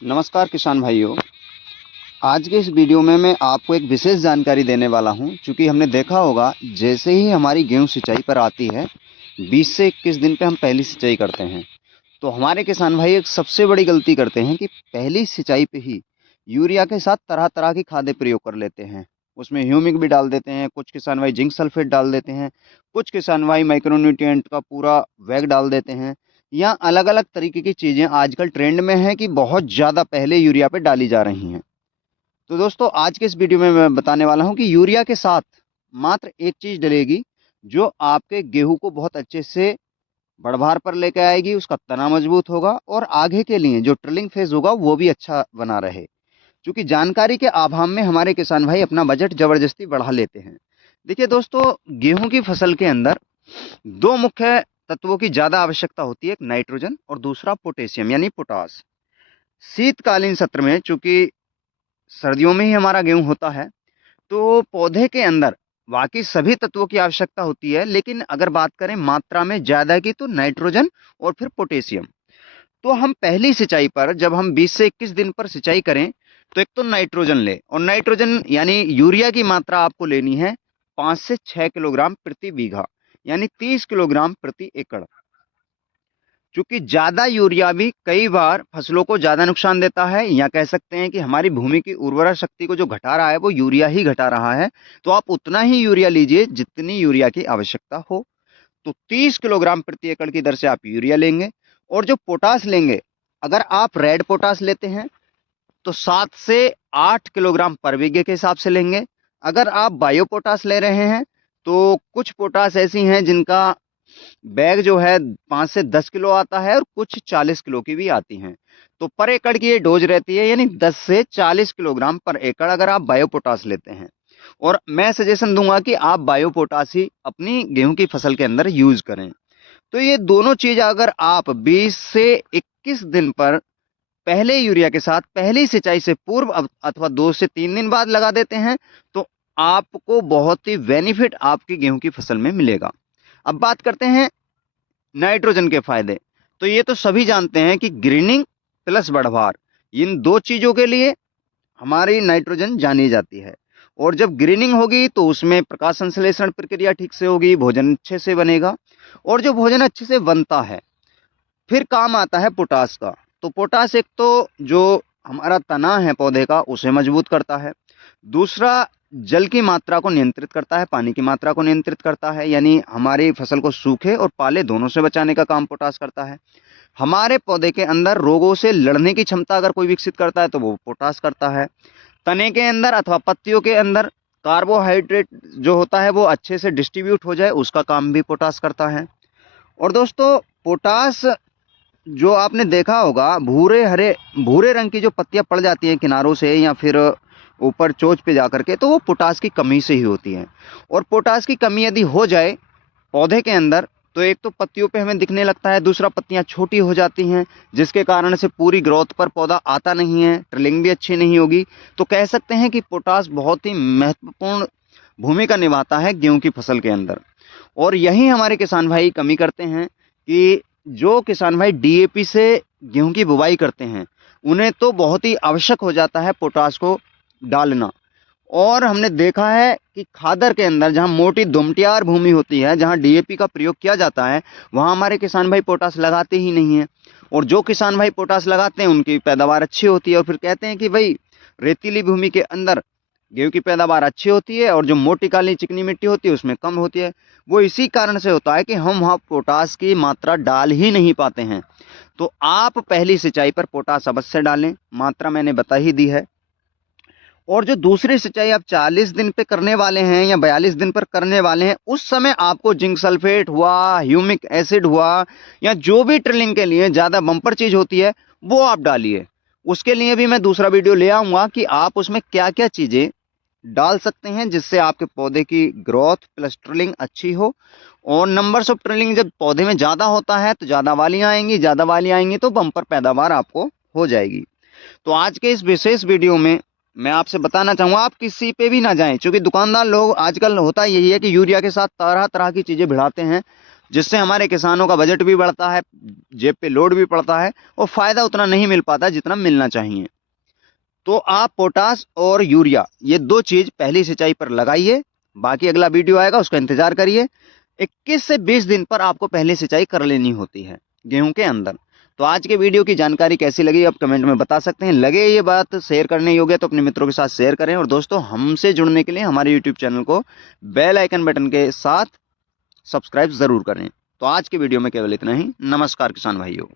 नमस्कार किसान भाइयों। आज के इस वीडियो में मैं आपको एक विशेष जानकारी देने वाला हूं। चूँकि हमने देखा होगा जैसे ही हमारी गेहूं सिंचाई पर आती है 20 से 21 दिन पे हम पहली सिंचाई करते हैं। तो हमारे किसान भाई एक सबसे बड़ी गलती करते हैं कि पहली सिंचाई पे ही यूरिया के साथ तरह तरह की खादें प्रयोग कर लेते हैं। उसमें ह्यूमिक भी डाल देते हैं, कुछ किसान भाई जिंक सल्फेट डाल देते हैं, कुछ किसान भाई माइक्रोन्यूट्रिएंट का पूरा वैग डाल देते हैं, या अलग अलग तरीके की चीज़ें आजकल ट्रेंड में है कि बहुत ज़्यादा पहले यूरिया पे डाली जा रही हैं। तो दोस्तों आज के इस वीडियो में मैं बताने वाला हूं कि यूरिया के साथ मात्र एक चीज़ डलेगी जो आपके गेहूं को बहुत अच्छे से बढ़वार पर लेकर आएगी, उसका तना मजबूत होगा और आगे के लिए जो ट्रिलिंग फेज होगा वो भी अच्छा बना रहे। क्योंकि जानकारी के अभाव में हमारे किसान भाई अपना बजट जबरदस्ती बढ़ा लेते हैं। देखिए दोस्तों, गेहूं की फसल के अंदर दो मुख्य तत्वों की ज्यादा आवश्यकता होती है, एक नाइट्रोजन और दूसरा पोटेशियम यानी पोटास। शीतकालीन सत्र में चूंकि सर्दियों में ही हमारा गेहूं होता है, तो पौधे के अंदर बाकी सभी तत्वों की आवश्यकता होती है, लेकिन अगर बात करें मात्रा में ज्यादा की तो नाइट्रोजन और फिर पोटेशियम। तो हम पहली सिंचाई पर जब हम 20 से 21 दिन पर सिंचाई करें तो एक तो नाइट्रोजन ले, और नाइट्रोजन यानी यूरिया की मात्रा आपको लेनी है 5 से 6 किलोग्राम प्रति बीघा, यानी 30 किलोग्राम प्रति एकड़। क्योंकि ज्यादा यूरिया भी कई बार फसलों को ज्यादा नुकसान देता है, या कह सकते हैं कि हमारी भूमि की उर्वरा शक्ति को जो घटा रहा है वो यूरिया ही घटा रहा है। तो आप उतना ही यूरिया लीजिए जितनी यूरिया की आवश्यकता हो। तो 30 किलोग्राम प्रति एकड़ की दर से आप यूरिया लेंगे। और जो पोटास लेंगे, अगर आप रेड पोटास लेते हैं तो 7 से 8 किलोग्राम पर बीघे के हिसाब से लेंगे। अगर आप बायो पोटास ले रहे हैं तो कुछ पोटास ऐसी हैं जिनका बैग जो है 5 से 10 किलो आता है और कुछ 40 किलो की भी आती हैं। तो पर एकड़ की ये डोज रहती है, यानी 10 से 40 किलोग्राम पर एकड़ अगर आप बायो पोटास लेते हैं। और मैं सजेशन दूंगा कि आप बायो पोटास ही अपनी गेहूं की फसल के अंदर यूज करें। तो ये दोनों चीज अगर आप 20 से 21 दिन पर पहले यूरिया के साथ पहली सिंचाई से पूर्व अथवा 2 से 3 दिन बाद लगा देते हैं तो आपको बहुत ही बेनिफिट आपकी गेहूं की फसल में मिलेगा। अब बात करते हैं नाइट्रोजन के फायदे। तो ये तो सभी जानते हैं कि ग्रीनिंग प्लस बढ़वार, इन दो चीजों के लिए हमारी नाइट्रोजन जानी जाती है। और जब ग्रीनिंग होगी तो उसमें प्रकाश संश्लेषण प्रक्रिया ठीक से होगी, भोजन अच्छे से बनेगा। और जो भोजन अच्छे से बनता है फिर काम आता है पोटास का। तो पोटास एक तो जो हमारा तना है पौधे का उसे मजबूत करता है, दूसरा जल की मात्रा को नियंत्रित करता है, पानी की मात्रा को नियंत्रित करता है, यानी हमारी फसल को सूखे और पाले दोनों से बचाने का काम पोटास करता है। हमारे पौधे के अंदर रोगों से लड़ने की क्षमता अगर कोई विकसित करता है तो वो पोटास करता है। तने के अंदर अथवा पत्तियों के अंदर कार्बोहाइड्रेट जो होता है वो अच्छे से डिस्ट्रीब्यूट हो जाए, उसका काम भी पोटास करता है। और दोस्तों, पोटास जो आपने देखा होगा भूरे रंग की जो पत्तियां पड़ जाती हैं किनारों से या फिर ऊपर चोंच पे जाकर के, तो वो पोटास की कमी से ही होती है। और पोटास की कमी यदि हो जाए पौधे के अंदर तो एक तो पत्तियों पे हमें दिखने लगता है, दूसरा पत्तियां छोटी हो जाती हैं जिसके कारण से पूरी ग्रोथ पर पौधा आता नहीं है, ट्रिलिंग भी अच्छी नहीं होगी। तो कह सकते हैं कि पोटास बहुत ही महत्वपूर्ण भूमिका निभाता है गेहूं की फसल के अंदर। और यही हमारे किसान भाई कमी करते हैं कि जो किसान भाई डीएपी से गेहूं की बुवाई करते हैं उन्हें तो बहुत ही आवश्यक हो जाता है पोटास को डालना। और हमने देखा है कि खादर के अंदर जहां मोटी दुमटियार भूमि होती है, जहां डीएपी का प्रयोग किया जाता है, वहां हमारे किसान भाई पोटास लगाते ही नहीं है। और जो किसान भाई पोटास लगाते हैं उनकी पैदावार अच्छी होती है, और फिर कहते हैं कि भाई रेतीली भूमि के अंदर गेहूं की पैदावार अच्छी होती है और जो मोटी काली चिकनी मिट्टी होती है उसमें कम होती है। वो इसी कारण से होता है कि हम वहाँ पोटास की मात्रा डाल ही नहीं पाते हैं। तो आप पहली सिंचाई पर पोटास अवश्य डालें, मात्रा मैंने बता ही दी है। और जो दूसरी सिंचाई आप 40 दिन पे करने वाले हैं या 42 दिन पर करने वाले हैं, उस समय आपको जिंक सल्फेट हुआ, ह्यूमिक एसिड हुआ, या जो भी ट्रिलिंग के लिए ज़्यादा बम्पर चीज़ होती है वो आप डालिए। उसके लिए भी मैं दूसरा वीडियो ले आऊँगा कि आप उसमें क्या क्या चीज़ें डाल सकते हैं जिससे आपके पौधे की ग्रोथ प्लस ट्रिलिंग अच्छी हो। और नंबर्स ऑफ ट्रिलिंग जब पौधे में ज़्यादा होता है तो ज़्यादा वालियाँ आएंगी, ज़्यादा वालियाँ आएंगी तो बम्पर पैदावार आपको हो जाएगी। तो आज के इस विशेष वीडियो में मैं आपसे बताना चाहूँगा आप किसी पे भी ना जाएं, क्योंकि दुकानदार लोग आजकल होता यही है कि यूरिया के साथ तरह तरह की चीज़ें भिड़ाते हैं। जिससे हमारे किसानों का बजट भी बढ़ता है, जेब पे लोड भी पड़ता है और फायदा उतना नहीं मिल पाता जितना मिलना चाहिए। तो आप पोटास और यूरिया ये 2 चीज पहली सिंचाई पर लगाइए। बाकी अगला वीडियो आएगा, उसका इंतजार करिए। 21 से 20 दिन पर आपको पहली सिंचाई कर लेनी होती है गेहूं के अंदर। तो आज के वीडियो की जानकारी कैसी लगी आप कमेंट में बता सकते हैं। लगे ये बात शेयर करने योग्य तो अपने मित्रों के साथ शेयर करें। और दोस्तों, हमसे जुड़ने के लिए हमारे यूट्यूब चैनल को बेल आइकन बटन के साथ सब्सक्राइब जरूर करें। तो आज के वीडियो में केवल इतना ही। नमस्कार किसान भाइयों।